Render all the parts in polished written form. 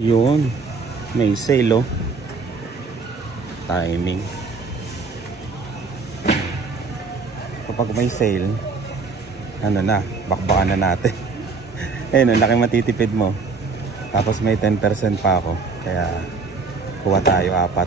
Yun, may sale oh. Timing. Kapag may sale, ano na, bakbakan na natin. Ayun, laki matitipid mo. Tapos may 10% pa ako. Kaya kuha tayo 4.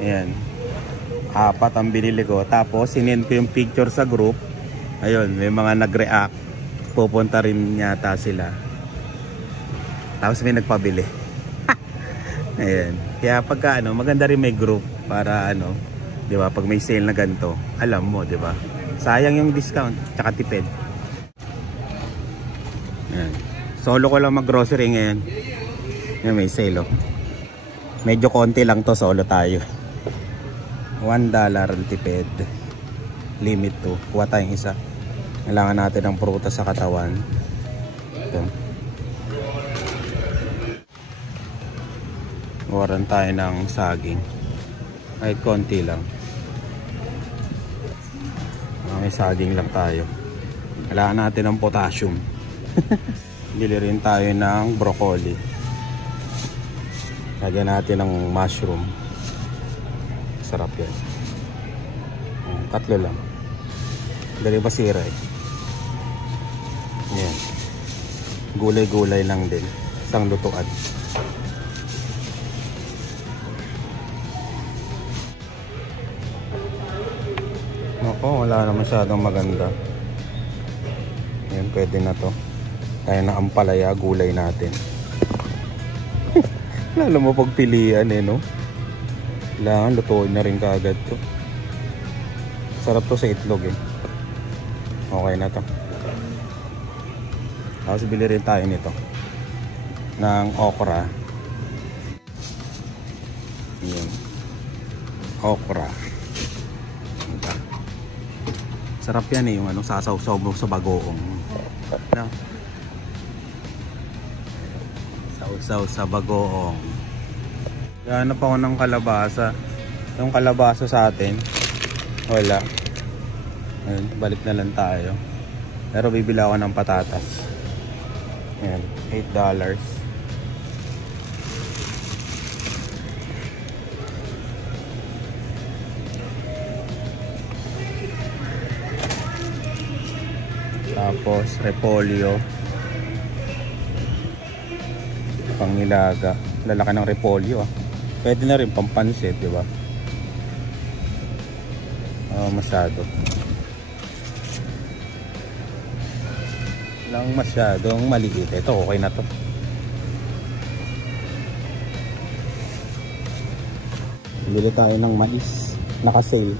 Ayan, 4 ang binili ko. Tapos sinend ko yung picture sa group. Ayun, may mga nag-react. Pupunta rin yata sila. Tapos may nagpabili. Ayan. Kaya pagka ano, maganda rin may group para ano, 'di ba? Pag may sale na ganito, alam mo, 'di ba? Sayang yung discount, tsaka tipid. Ayan. Solo ko lang mag-grocery ngayon. Ayan, may sale oh. Medyo konti lang to, solo tayo. $1 ang tipid. Limit to. Kuha tayong isa. Kailangan natin ng prutas sa katawan. Ito. Waran tayo ng saging. Kahit konti lang. May saging lang tayo. Kailangan natin ng potassium. Bili rin tayo ng broccoli. Lagyan natin ng mushroom. Sarap yan. 3 lang. Dali basira eh. Yan. Gulay-gulay lang din. Isang lutuan. Nako, wala na masyadong maganda. Yan, pwede na to. Kaya na ampalaya, gulay natin. Lalo mo pagpilian eh, no? Kailangan lutuin na rin kaagad to. Sarap to sa itlog eh. Okay na to. Tapos bili rin tayo nito ng okra. Yan. Okra. Sarap yan eh, yung ano, sasaw-saw mo sa bagoong. No? Saw-saw sa bagoong. Hanap ako ng kalabasa. Yung kalabasa sa atin wala. Ayun, balik na lang tayo. Pero bibili ako ng patatas. Ayan, $8. Tapos repolyo. Pangilaga. Lalaki ng repolyo ah. Pwede na rin pampansit, di ba? Masyado. Lang masyadong maliit. Ito okay na to. Bili tayo ng mais. Naka-sale.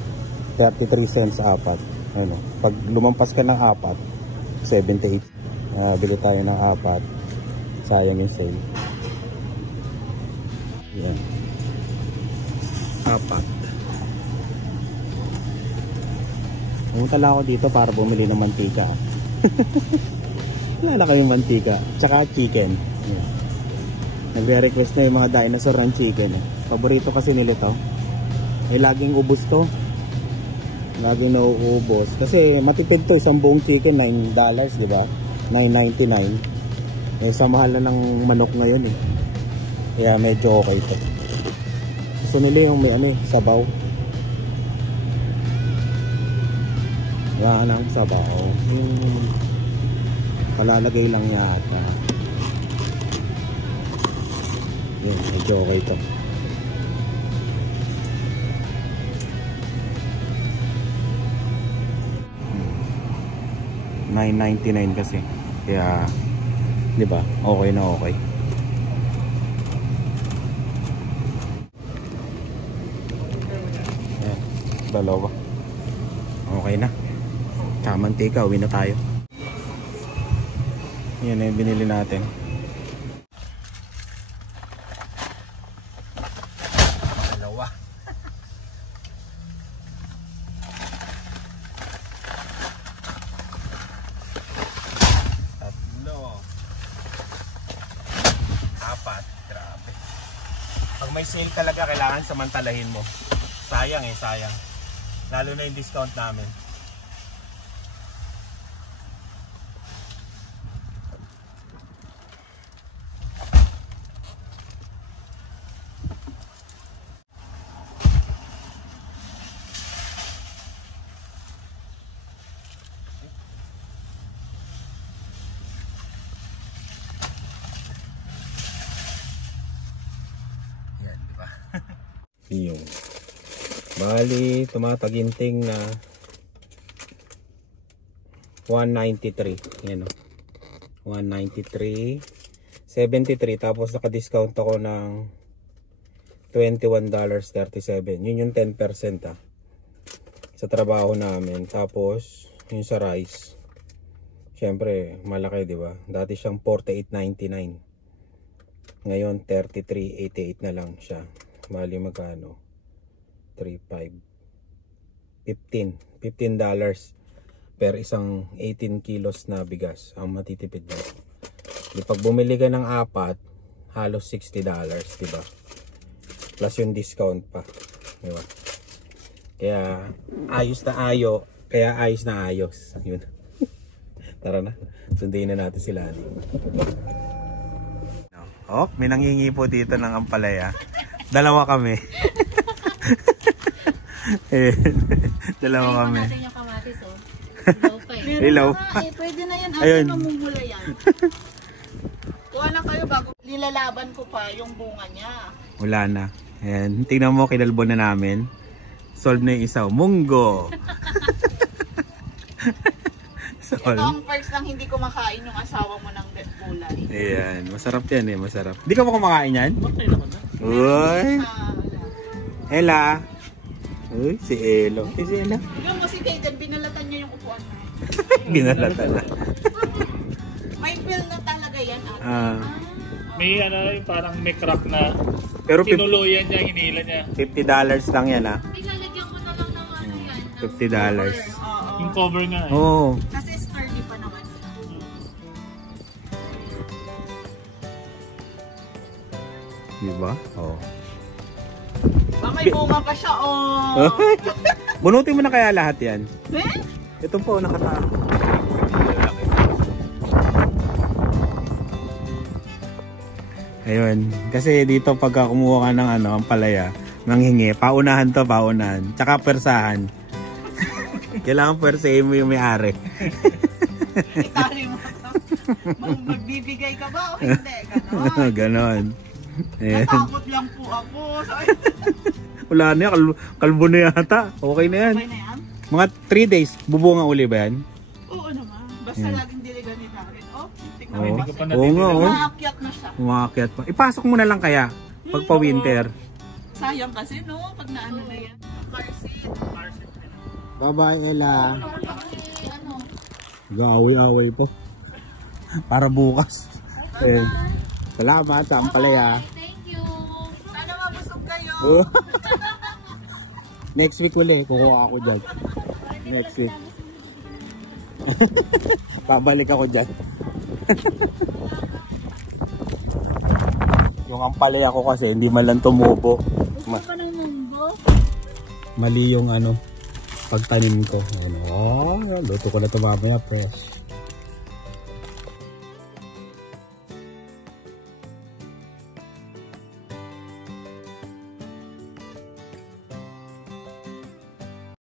33 cents 4. Ayun, pag lumampas ka ng 4, 78. Bili tayo ng 4. Sayang yung sale. Yan. 4. Pumunta lang ako dito para bumili ng mantika. Wala na kayong mantika. Tsaka chicken. Yan. Nagre-request na yung mga dinosaur ng chicken. Paborito kasi nila to. Laging ubos to. Laging nauubos. Kasi matipid to. Isang buong chicken, $9, di ba? $9.99. Sa mahal na ng manok ngayon eh. Kaya medyo okay to. Gusto nila yung may ano, sabaw. Wala nang sabaw. Yung palalagay lang yata. Yun, medyo okay to. $9.99 kasi. Kaya, di ba? Okay na okay. Dalawa. Okay na. Tsaka mantika, uwi na tayo. Yan na yung binili natin. Dalawa. apat. Grabe. Pag may sale talaga, kailangan samantalahin mo. Sayang eh, sayang. Lalo na yung discount namin. Yung bali tumataginting na 193. Yan o, 193 73, tapos naka-discount ako ng $21.37. Yun yung 10% sa trabaho namin. Tapos yung sa rice, syempre malaki, di ba? Dati siyang $48.99, ngayon $33.88 na lang siya. Bali magkano? 3.5 $15 per isang 18 kilos na bigas ang matitipid mo. Di pag bumili ka ng apat, halos $60, diba? Plus yung discount pa, diba? Kaya ayos na ayo, kaya ayos na ayos. Yun. Tara na, sundin na natin sila. Oh, may nangingi po dito ng ampalaya. Dalawa kami. Dalawa kami. Natin yung kamatis, oh. Ilaw pa eh. Ilaw. Pwede na yan. Ayun. Mamumula yan. Kuha na kayo bago nilalaban ko pa yung bunga niya. Wala na. Ayan. Tingnan mo, kinalbo na namin. Solve na yung isa. Munggo. Ito ang first lang hindi kumakain yung asawa mo ng gulay. Ayan. Masarap yan eh. Masarap. Di ka ba kumakain yan? Uy. Ella. Uy, si Elo. Si Ella. Yung mo si Kayden, binalatan niya yung upuan mo. Binalatan na. May feel na talaga yan. May ano, parang may crack na Pero tinuluyan niya, hinila niya. $50 lang yan, ha? Hindi, lalagyan ko na lang ng ano yan. $50. Oo. Yung cover nga eh. Oo. Kasi sturdy pa naman. Diba? Oo. May bunga pa siya, oh. Bunutin mo na kaya lahat yan. Eh? Ito po, nakatago. Ayun. Kasi dito pagka kumuha ka ng ano, ang palaya, manghingi, paunahan to, paunahan. Tsaka persahan. Kailangan persahin mo yung may-ari. Itali mo to. Magbibigay ka ba o hindi? Ganon. Ganon. Ayan. Natakot lang po ako. Wala na yan, kalbo na yata. Okay na yan. Okay na yan? Mga 3 days, bubunga uli ba yan? Oo naman. Basta laging diligan ni Darin. Oh, tignan mo Oo. kasi. Oo nga, oh. Umaakyat na siya. Umaakyat pa. Ipasok mo na lang kaya, pag pa-winter. Sayang kasi no, pag naano na yan. Parsit. Bye-bye, Ella. Ano? Gaway-away po. Para bukas. Ayan. Salamat sa ampalaya. Thank you. Sana mabusog kayo. Oh. Next week uli, kukuha ako dyan. Next week. Babalik ako dyan. Yung ampalaya ko kasi hindi man lang tumubo. Gusto pa ng munggo? Mali yung ano, pagtanim ko. Ano, luto ko na ito mamaya, fresh.